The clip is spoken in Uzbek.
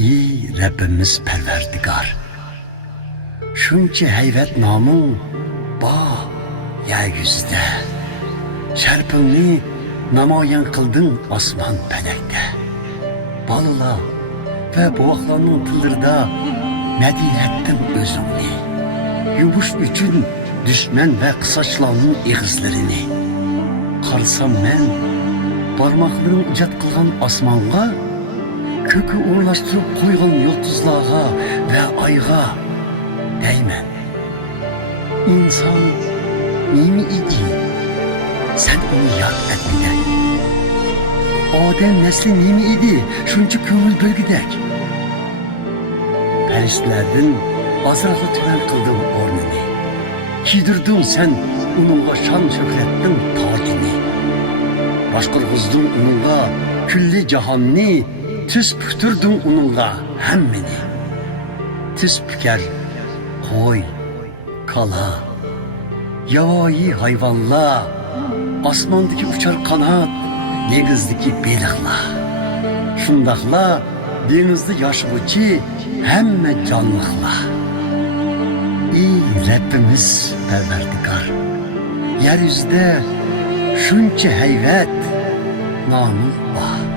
Ey Rabbimiz Perverdigar, şuncha hayvat naming bor yeryüzida. Sharpingni namoyon qilding osmon palakda. Bolalar va buvoqlarning tillarida madinatding o'zingni. Yuvish uchun dushman va qisochlarning eg'izlarini. Qarsam men barmoqlarim ijod qilgan osmonga, kökü uğurlaştırıp koygan yıldızlarga ve ayga deymen. İnsan nemi idi? Sen onu yad etmedek. Adem nesli nemi idi? Şunca kömür bölgedek. Perişlerden azralı tümen kıldın ornini. Kiydirdin sen onunla şan şöhrettin tacini. Başkırgızdın onunla külli cahanni. Tüs pütürdün onunla hemmini. Tüs püker, koy, kala, yavai hayvanla, asmandaki uçar kanat, dengizdeki balıkla. Şundakla denizde yaşıgıcı hemme canlıkla. Ey Rabbimiz Perverdigar, yeryüzde şunca hayvat namı var.